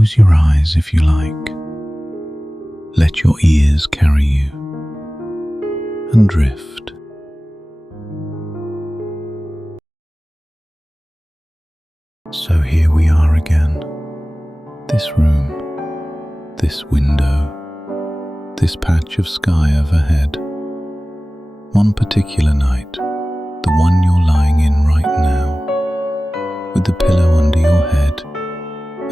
Close your eyes if you like. Let your ears carry you and drift. So here we are again. This room, this window, this patch of sky overhead. One particular night, the one you're lying in right now, with the pillow under your head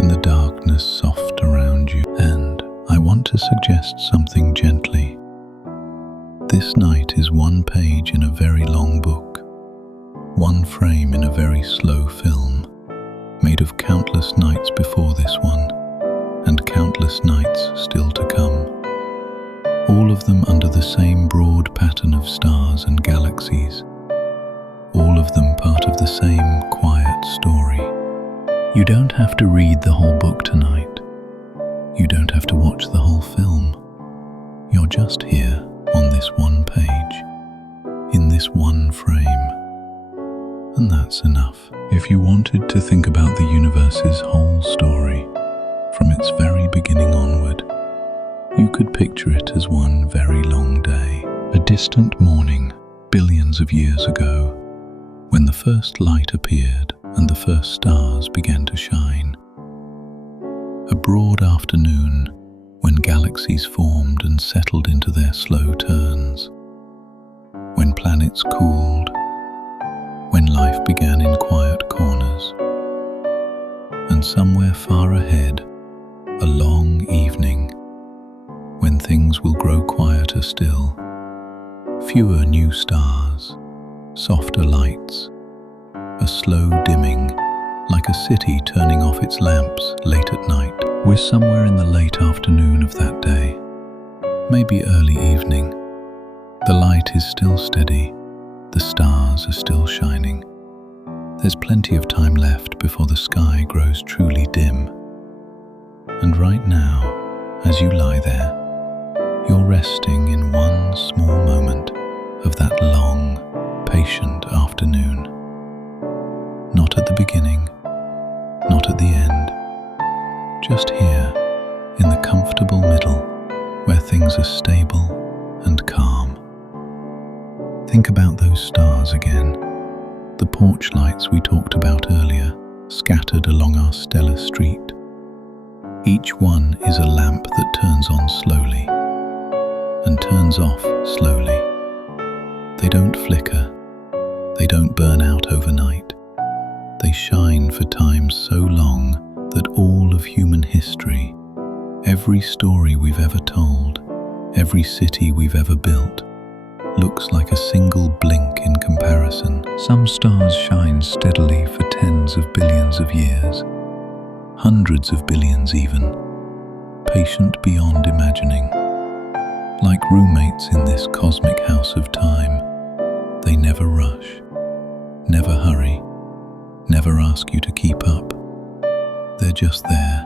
and the darkness soft around you. And I want to suggest something gently. This night is one page in a very long book, one frame in a very slow film, made of countless nights before this one, and countless nights still to come. All of them under the same broad pattern of stars and galaxies, all of them part of the same quiet story. You don't have to read the whole book tonight. You don't have to watch the whole film. You're just here on this one page, in this one frame. And that's enough. If you wanted to think about the universe's whole story, from its very beginning onward, you could picture it as one very long day, a distant morning, billions of years ago, when the first light appeared and the first stars began to shine. A broad afternoon when galaxies formed and settled into their slow turns, when planets cooled, when life began in quiet corners, and somewhere far ahead, a long evening when things will grow quieter still, fewer new stars, softer lights, a slow dimming, like a city turning off its lamps late at night. We're somewhere in the late afternoon of that day, maybe early evening. The light is still steady, the stars are still shining. There's plenty of time left before the sky grows truly dim. And right now, as you lie there, you're resting in one small moment of that long, patient afternoon. Not at the beginning, not at the end, just here in the comfortable middle where things are stable and calm. Think about those stars again, the porch lights we talked about earlier, scattered along our stellar street. Each one is a lamp that turns on slowly and turns off slowly. They don't flicker, they don't burn out overnight. They shine for time so long that all of human history, every story we've ever told, every city we've ever built, looks like a single blink in comparison. Some stars shine steadily for tens of billions of years, hundreds of billions even, patient beyond imagining. Like roommates in this cosmic house of time, they never rush, never hurry, never ask you to keep up. They're just there,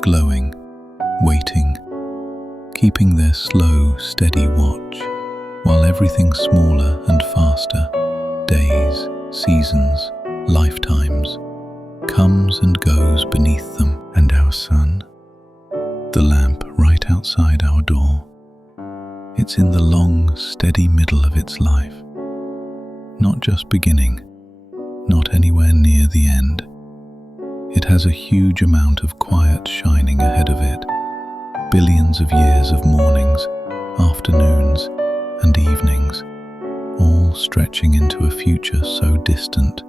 glowing, waiting, keeping their slow, steady watch, while everything smaller and faster, days, seasons, lifetimes, comes and goes beneath them. And our sun, the lamp right outside our door, it's in the long, steady middle of its life, not just beginning, not anywhere near the end. It has a huge amount of quiet shining ahead of it, billions of years of mornings, afternoons, and evenings, all stretching into a future so distant,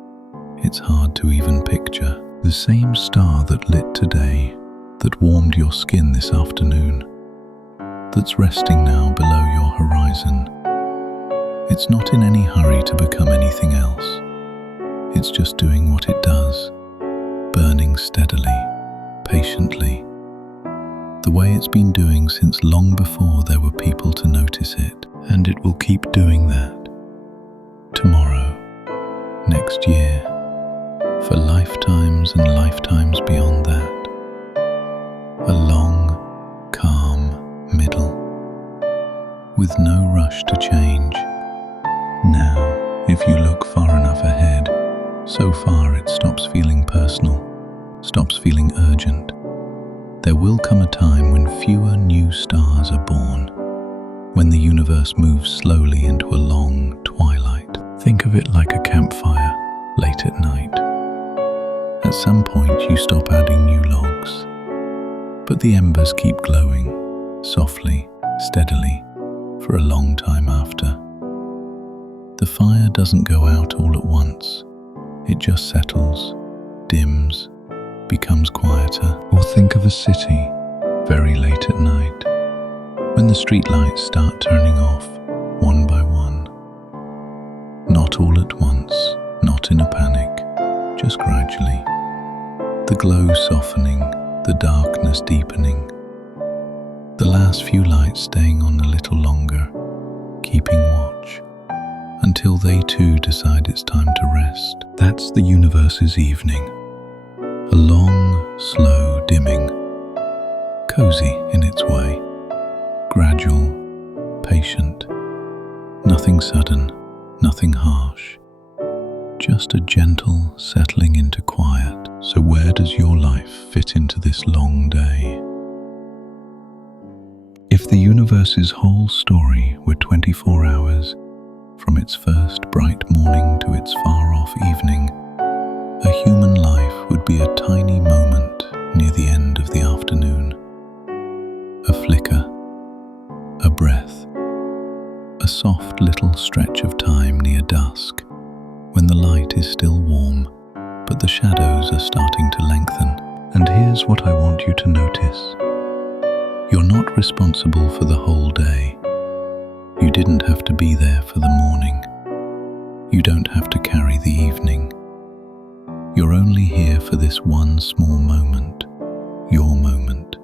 it's hard to even picture. The same star that lit today, that warmed your skin this afternoon, that's resting now below your horizon. It's not in any hurry to become anything else. It's just doing what it does, burning steadily, patiently, the way it's been doing since long before there were people to notice it. And it will keep doing that tomorrow, next year, for lifetimes and lifetimes beyond that. A long, calm middle, with no rush to change. Now, if you look far enough ahead, so far it stops feeling personal, stops feeling urgent, There will come a time when fewer new stars are born, when the universe moves slowly into a long twilight. Think of it like a campfire late at night. At some point you stop adding new logs, but the embers keep glowing, softly, steadily, for a long time after. The fire doesn't go out all at once. It just settles, dims, becomes quieter. Or think of a city, very late at night, when the streetlights start turning off, one by one. Not all at once, not in a panic, just gradually. The glow softening, the darkness deepening. The last few lights staying on a little longer, keeping watch, until they too decide it's time to rest. That's the universe's evening. A long, slow dimming, cozy in its way, gradual, patient, nothing sudden, nothing harsh, just a gentle settling into quiet. So where does your life fit into this long day? If the universe's whole story were 24 hours, from its first bright morning to its far-off evening, a human life would be a tiny moment near the end of the afternoon. A flicker, a breath, a soft little stretch of time near dusk, when the light is still warm, but the shadows are starting to lengthen. And here's what I want you to notice. You're not responsible for the whole day. You didn't have to be there for the morning. You don't have to carry the evening. You're only here for this one small moment, your moment.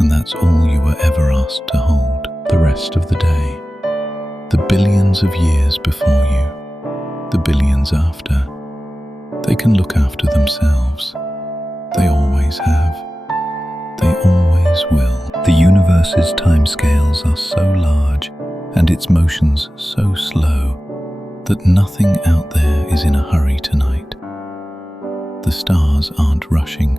And that's all you were ever asked to hold. The rest of the day, the billions of years before you, the billions after, they can look after themselves. They always have. They always will. The universe's timescales are so large and its motions so slow that nothing out there is in a hurry tonight. The stars aren't rushing.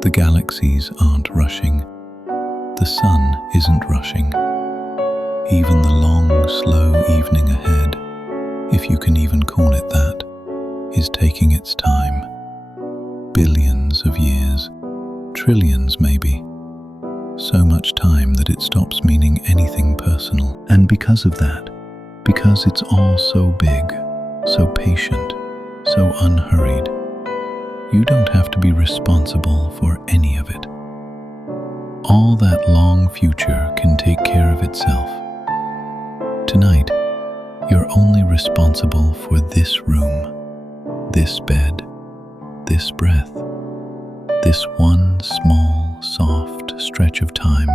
The galaxies aren't rushing. The sun isn't rushing. Even the long, slow evening ahead, if you can even call it that, is taking its time. Billions of years, trillions maybe. So much time that it stops meaning anything personal. And because of that, because it's all so big, so patient, so unhurried, you don't have to be responsible for any of it. All that long future can take care of itself. Tonight, you're only responsible for this room, this bed, this breath, this one small, soft stretch of time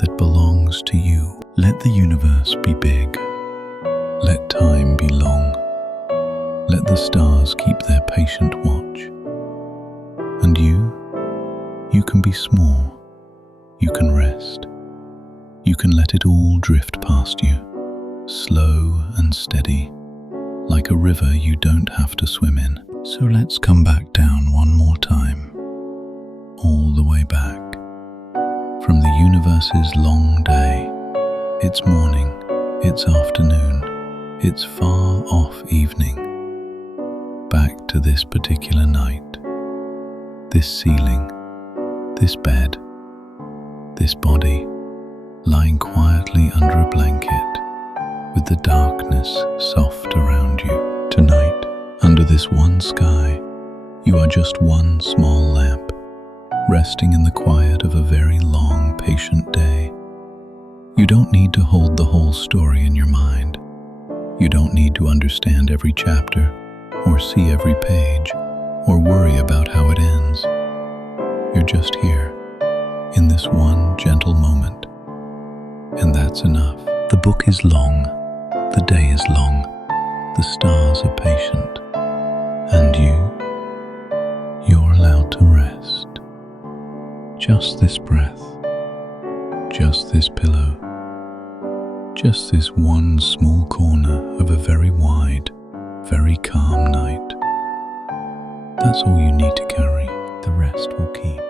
that belongs to you. Let the universe be big. Let time be long. Let the stars keep their patient watch. And you can be small. You can rest. You can let it all drift past you, slow and steady, like a river you don't have to swim in. So let's come back down one more time, all the way back. From the universe's long day, its morning, its afternoon, its far-off evening, back to this particular night, this ceiling, this bed, this body, lying quietly under a blanket, with the darkness soft around you. Tonight, under this one sky, you are just one small lamp, resting in the quiet of a very long, patient day. You don't need to hold the whole story in your mind. You don't need to understand every chapter, or see every page, or worry about how it ends. You're just here, in this one gentle moment, and that's enough. The book is long, the day is long, the stars are patient, and you're allowed to rest. Just this breath, just this pillow, just this one small corner of a very wide, very calm night. That's all you need to carry. The rest will keep.